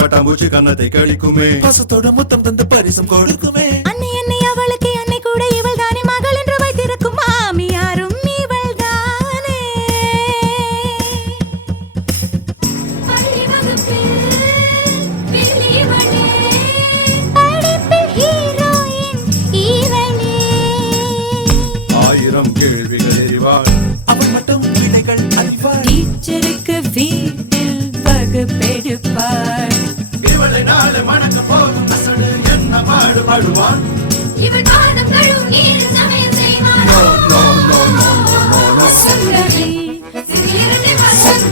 பட்டாம்பூச்சி கன்னத்தை கழிக்குமே, பாசத்தோட முத்தம் தந்து பரிசம் கொடுக்குமே. அன்னை அன்னை அவளுக்கு அன்னை கூட இவள் தானே மகள் என்று வைத்திருக்கும் மாமியாரும் இவள் தானே. படிப்பில் ஹீரோயின் இவளே. 1000 கேள்விகள் எறிவாள், அவள் மட்டும் விடைகள் அறிவாள். டீச்சருக்கு வீட்டில் வகுப்பெடுப்பாள். இவளை நாளை மணக்க போகும் அசடு என்ன பாடுபாடுவான். இவள் பாதம் கழுவும் நீர் சமையல் செய்வாள். No, no, no, no, no, no, no. சுந்தரி, சிறியரடி வசந்த